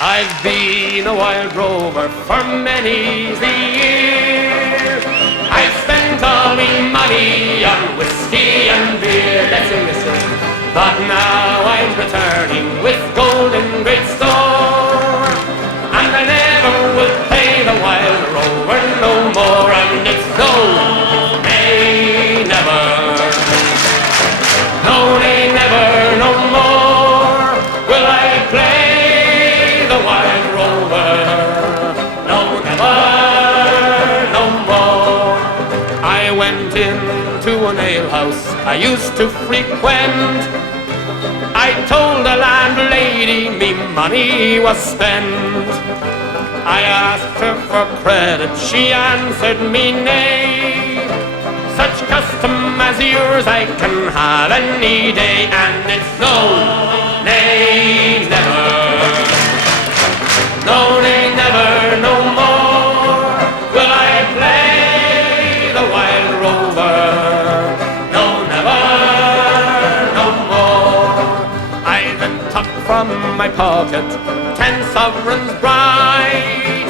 I've been a wild rover for many's the year. I've spent all me money on whiskey and beer. Listen, but now I'm returning with gold in great store, and I never will pay the wild rover no more. And it's no, nay, never, no, nay, never, no more will I play the wild rover. No, never, no more. I went into an alehouse I used to frequent. I told the landlady me money was spent. I asked her for credit, she answered me nay. Such custom as yours I can have any day, and it's no, nay, never. No, nay, never, no more will I play the wild rover. No, never, no more. I then took from my pocket 10 sovereigns bright,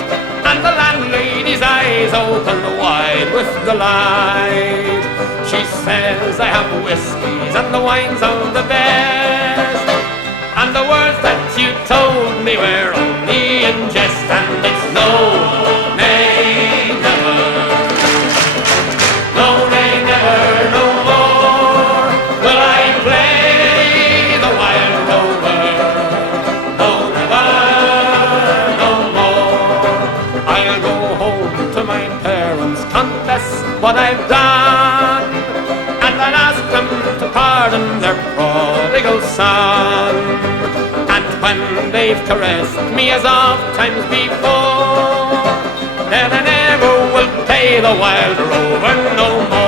and the landlady's eyes opened wide with delight. She says, I have whiskies and the wines of the best, and the words that you told me were only in jest, and it's no, nay, never. No, nay, never, no more will I play the wild rover. No, never, no more. I'll go home to my parents, confess what I've done, and I'll ask them to pardon their prodigal son. And when they've caressed me as oft times before, then I never will pay the wild rover no more.